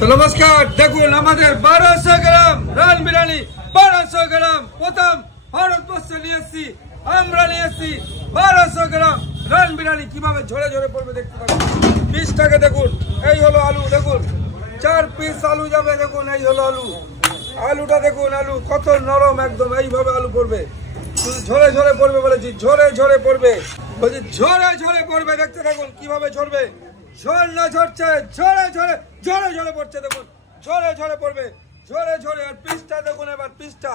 তো নমস্কার, দেখুন আমাদের 1200 গ্রাম রান বিরিয়ানি, 1200 গ্রাম প্রথম ভারতবর্ষে নিয়ে এসছি। আমরা নিয়ে এসছি 1200 গ্রাম রান বিরিয়ানি। কিভাবে ঝরে ঝরে পড়বে দেখতে পাবেন। পিসটাকে দেখুন, এই হলো আলু, দেখুন 4 পিস আলু যাবে। দেখুন এই হলো আলু, আলুটা দেখুন, আলু কত নরম একদম। এইভাবে আলু পড়বে, শুধু ঝরে ঝরে পড়বে বলেছি, ঝরে ঝরে পড়বে বলছি, ঝরে ঝরে পড়বে। দেখতে থাকুন কিভাবে ঝরবে। ঝড় না ঝরছে, ঝরে ঝরে ঝরে ঝরে পড়ছে। দেখুন ঝরে ঝরে পড়বে, ঝরে ঝরে। আর পিসটা দেখুন, এবার পিসটা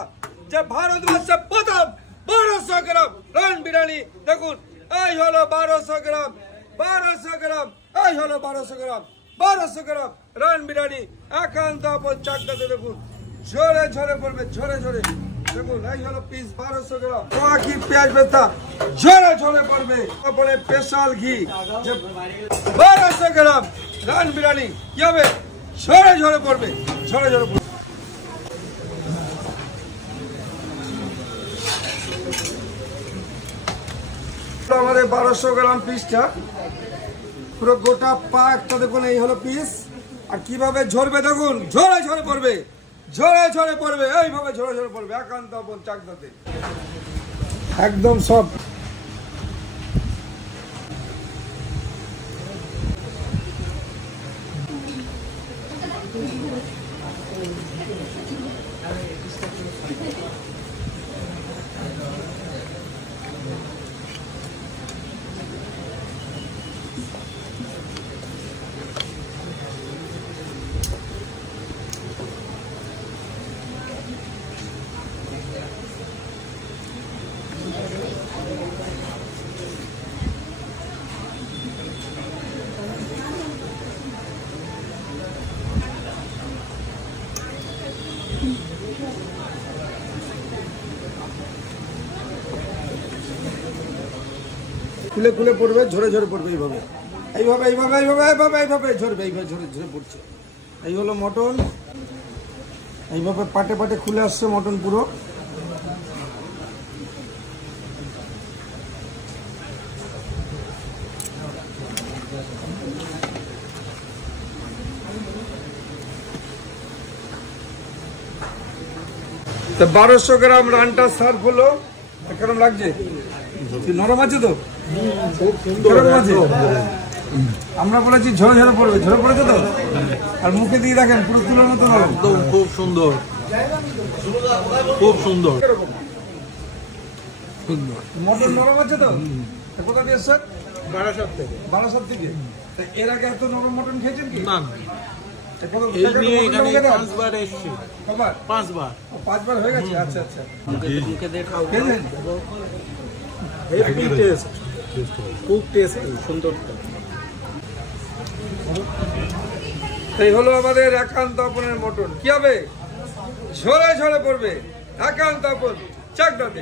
যে ভারতবর্ষে প্রথম 1200 গ্রাম রান বিরিয়ানি। দেখুন এই হলো 1200 গ্রাম, 1200 গ্রাম, এই হলো 1200 গ্রাম, 1200 গ্রাম রান বিরিয়ানি। একান্ত আপন চাকদাতে দেখুন ঝরে ঝরে পড়বে, ঝরে ঝরে। দেখুন এই হলো পিস 1200 গ্রাম। কি পেঁয়াজ বেতা ঝরে ঝরে পড়বে। তারপরে স্পেশাল ঘি 1200 গ্রাম রান বিরিয়ানি। কি হবে? ঝরে ঝরে পড়বে, ঝরে ঝরে পড়বে। আমাদের 1200 গ্রাম পিসটা পুরো গোটা পা একটা দেখুন, এই হলো পিস। আর কিভাবে ঝরবে দেখুন, ঝরে ঝরে পড়বে, ঝরে ঝরে পড়বে, এইভাবে ঝরে ঝরে পড়বে। একান্ত আপন চাকদাতে একদম সব। খুলে খুলে পড়বে, ঝরে ঝরে পড়বে। এইভাবে এইভাবে এইভাবে এইভাবে এইভাবে এইভাবে ঝরবে, এইভাবে ঝরে ঝরে পড়ছে। এই হলো মটন, এইভাবে পাটে পাটে খুলে আসছে মটন পুরো। তো 1200 গ্রাম রানটা সার্ভ হলো। কেমন লাগছে? নরম আছে তো? আমরা বলেছি ঝরে ঝরে পড়বে, ঝরে পড়েছে তো? আর মুখে দিয়ে দেখেন পুরো তুলোর মতো নরম। খুব সুন্দর, খুব সুন্দর। মটন নরম আছে তো? কোথা দিয়ে এসছে? বারাসাত থেকে। বারাসাত থেকে। এর আগে এত নরম মটন খেয়েছেন কি? না, এই নিয়ে এখানে 5 বার এসেছি। কবার? 5 বার। 5 বার হয়ে গেছে। আচ্ছা আচ্ছা। মুখে দিয়ে খাও। খেয়েছেন? হেভি টেস্ট, খুব টেস্ট, সুন্দর। এই হলো আমাদের একান্ত আপনের মটন। কি হবে? ঝরে ঝরে পড়বে, একান্ত আপন চাকদাতে।